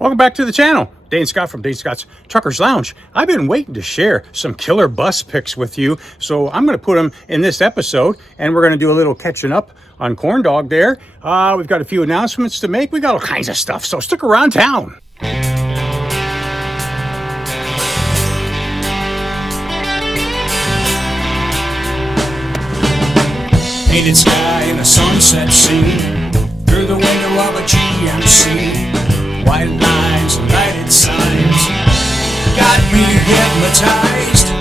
Welcome back to the channel. Dane Scott from Dane Scott's Truckers Lounge. I've been waiting to share some killer bus pics with you, so I'm going to put them in this episode, and we're going to do a little catching up on Corn Dog there. We've got a few announcements to make. We got all kinds of stuff, so stick around town. Painted sky in a sunset scene, through the window of a GMC. White lines and lighted signs got me hypnotized.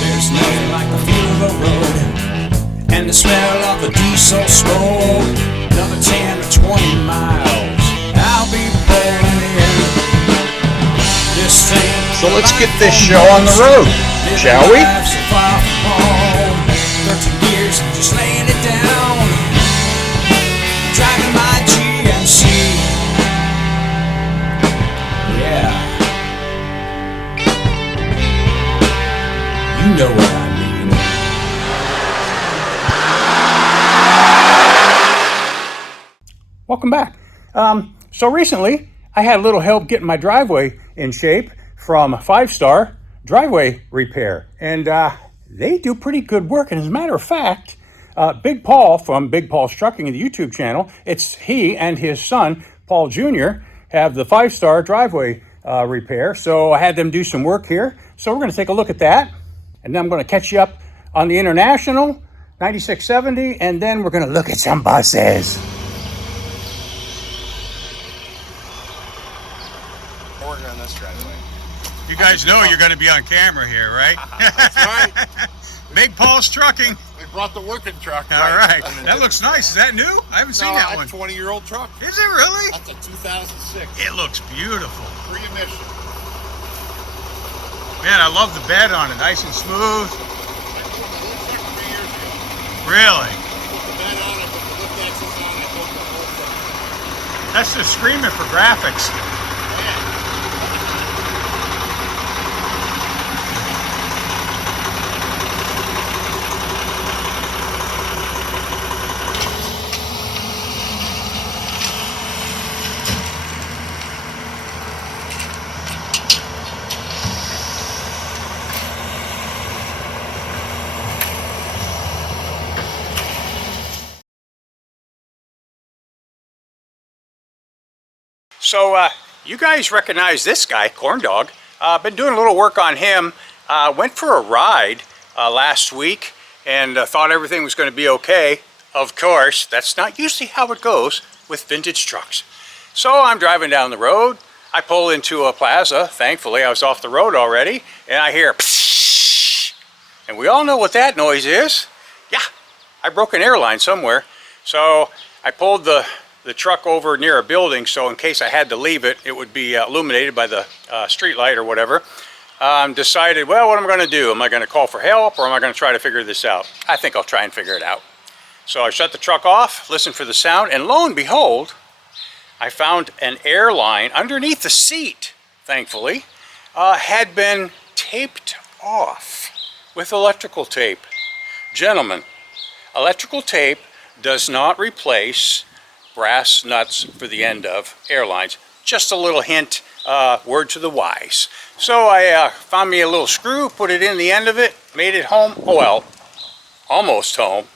There's nothing like the feel of the road and the smell of the diesel smoke. Another 10 or 20 miles, I'll be pulling in this thing. So let's get this show on the road, shall we? 13 years just laying it down, driving my GMC. You know what I mean. Welcome back. So recently, I had a little help getting my driveway in shape from 5-Star Driveway Repair. And they do pretty good work. And as a matter of fact, Big Paul from Big Paul's Trucking, the YouTube channel, it's he and his son, Paul Jr., have the 5-Star Driveway Repair. So I had them do some work here. So we're going to take a look at that. And then I'm going to catch you up on the International 9670, and then we're going to look at some buses. Working on this driveway. You guys know you're going to be on camera here, right? That's right. Big Paul's Trucking. We brought the working truck. All right. That looks nice. Is that new? I haven't seen that one. That's a 20-year-old truck. Is it really? That's a 2006. It looks beautiful. Pre-emission. Man, I love the bed on it. Nice and smooth. I put my whole truck 3 years ago. Really? Put the bed on, I put the lift axles on, I built the whole truck. That's just screaming for graphics. Man. So you guys recognize this guy, Corn Dog. Been doing a little work on him. Went for a ride last week and thought everything was going to be okay. Of course, that's not usually how it goes with vintage trucks. So I'm driving down the road. I pull into a plaza. Thankfully, I was off the road already, and I hear psst. And we all know what that noise is. Yeah, I broke an airline somewhere. So I pulled the truck over near a building, so in case I had to leave it, it would be illuminated by the street light or whatever. Decided, well, what am I going to do? Am I going to call for help, or am I going to try to figure this out? I think I'll try and figure it out. So I shut the truck off, listened for the sound, and lo and behold, I found an airline underneath the seat, thankfully, had been taped off with electrical tape. Gentlemen, electrical tape does not replace brass nuts for the end of airlines. Just a little hint, word to the wise. So I found me a little screw, put it in the end of it, made it home. Oh well, almost home.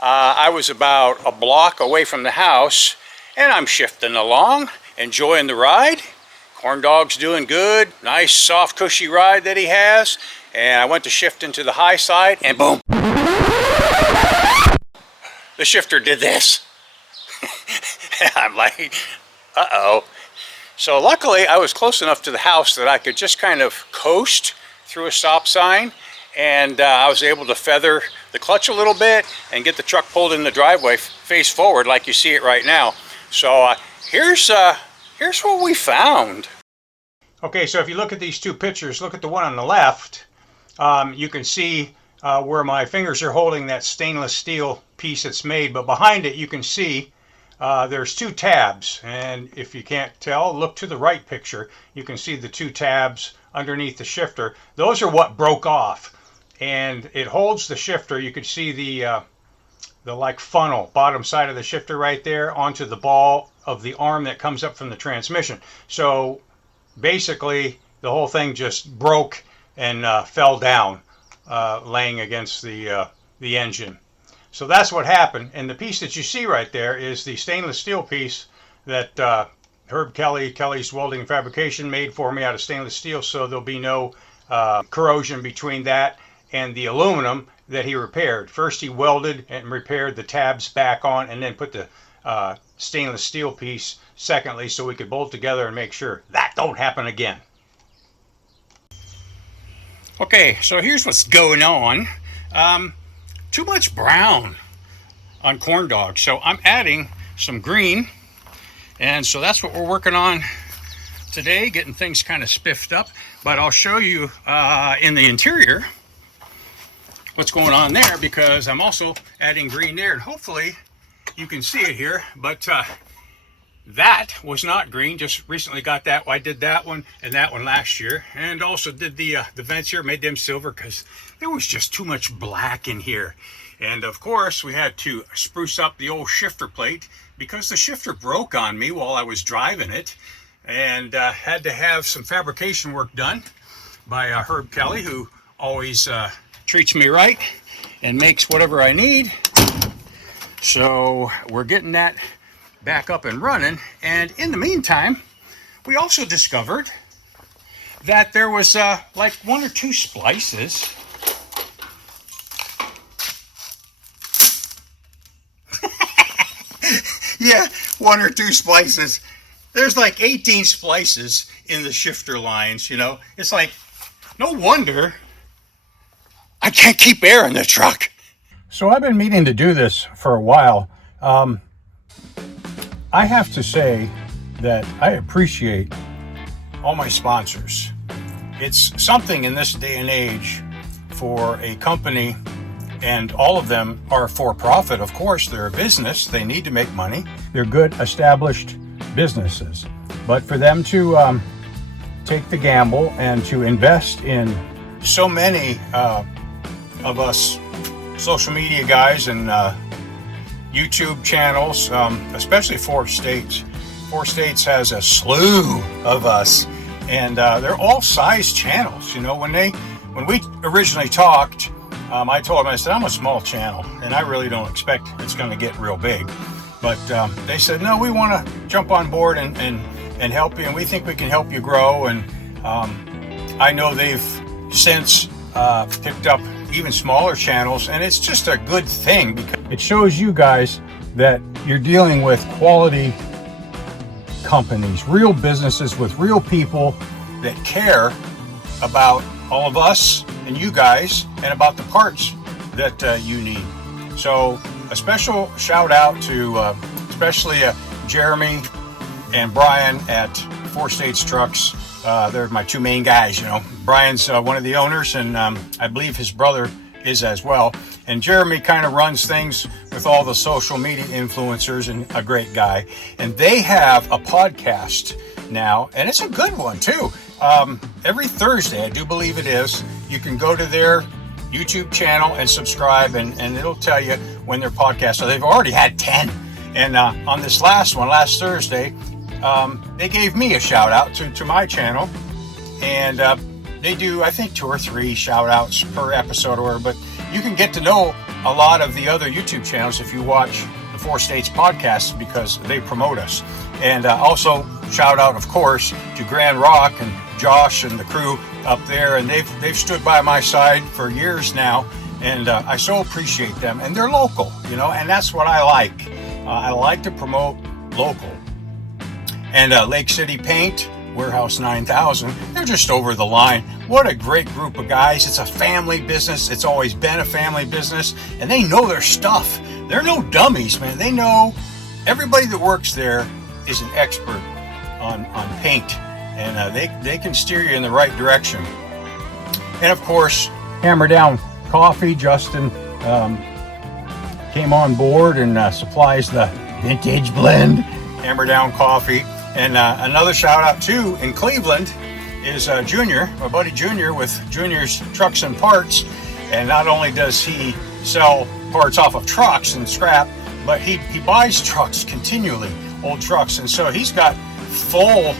I was about a block away from the house, and I'm shifting along, enjoying the ride. Corn Dog's doing good. Nice, soft, cushy ride that he has. And I went to shift into the high side, and boom. The shifter did this. I'm like, uh-oh. So luckily I was close enough to the house that I could just kind of coast through a stop sign, and I was able to feather the clutch a little bit and get the truck pulled in the driveway face forward like you see it right now. So here's what we found. Okay, so if you look at these two pictures, look at the one on the left. You can see where my fingers are holding that stainless steel piece that's made, but behind it you can see there's two tabs, and if you can't tell, look to the right picture. You can see the two tabs underneath the shifter. Those are what broke off, and it holds the shifter. You can see the like funnel, bottom side of the shifter right there, onto the ball of the arm that comes up from the transmission. So basically the whole thing just broke and fell down, laying against the engine. So that's what happened. And the piece that you see right there is the stainless steel piece that Herb Kelly's Welding and Fabrication made for me out of stainless steel, so there'll be no corrosion between that and the aluminum that he repaired. First he welded and repaired the tabs back on, and then put the stainless steel piece secondly, so we could bolt together and make sure that don't happen again. Okay, so here's what's going on. Too much brown on corn dogs, so I'm adding some green, and so that's what we're working on today, getting things kind of spiffed up. But I'll show you in the interior what's going on there, because I'm also adding green there, and hopefully you can see it here. But that was not green, just recently got that. I did that one and that one last year, and also did the vents here, made them silver because there was just too much black in here. And of course we had to spruce up the old shifter plate because the shifter broke on me while I was driving it, and had to have some fabrication work done by Herb Kelly, who always treats me right and makes whatever I need. So we're getting that back up and running. And in the meantime, we also discovered that there was like 1 or 2 splices yeah, 1 or 2 splices. There's like 18 splices in the shifter lines, you know. It's like, no wonder I can't keep air in the truck. So I've been meaning to do this for a while. I have to say that I appreciate all my sponsors. It's something in this day and age for a company, and all of them are for profit. Of course, they're a business. They need to make money. They're good, established businesses. But for them to take the gamble and to invest in so many of us social media guys and YouTube channels, especially 4 States. 4 States has a slew of us, and they're all size channels. You know, when we originally talked, I told them, I said, I'm a small channel and I really don't expect it's going to get real big. But they said, no, we want to jump on board and help you, and we think we can help you grow. And I know they've since picked up even smaller channels, and it's just a good thing because it shows you guys that you're dealing with quality companies, real businesses with real people that care about all of us and you guys, and about the parts that you need. So a special shout out to especially Jeremy and Brian at 4 States Trucks. They're my 2 main guys, you know. Brian's one of the owners, and I believe his brother is as well. And Jeremy kind of runs things with all the social media influencers, and a great guy. And they have a podcast now, and it's a good one too. Every Thursday, I do believe it is, you can go to their YouTube channel and subscribe, and it'll tell you when their podcast. So they've already had 10. And on this last one, last Thursday, they gave me a shout out to my channel, and they do, I think, 2 or 3 shout outs per episode or whatever. But you can get to know a lot of the other YouTube channels if you watch the 4 States podcast, because they promote us. And also shout out, of course, to Grand Rock and Josh and the crew up there, and they've stood by my side for years now, and I so appreciate them. And they're local, you know, and that's what I like. I like to promote local. And Lake City Paint, Warehouse 9000, they're just over the line. What a great group of guys. It's a family business. It's always been a family business, and they know their stuff. They're no dummies, man. They know everybody that works there is an expert on paint, and they can steer you in the right direction. And of course, Hammer Down Coffee, Justin came on board and supplies the vintage blend Hammer Down Coffee. And another shout out too in Cleveland is Junior, my buddy Junior with Junior's Trucks and Parts. And not only does he sell parts off of trucks and scrap, but he buys trucks continually, old trucks. And so he's got full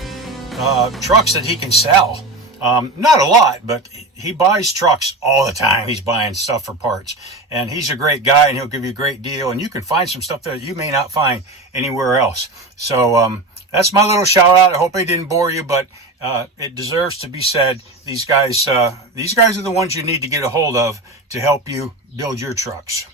trucks that he can sell. Not a lot, but he buys trucks all the time. He's buying stuff for parts, and he's a great guy, and he'll give you a great deal, and you can find some stuff that you may not find anywhere else. So that's my little shout out. I hope I didn't bore you, but it deserves to be said. These guys are the ones you need to get a hold of to help you build your trucks.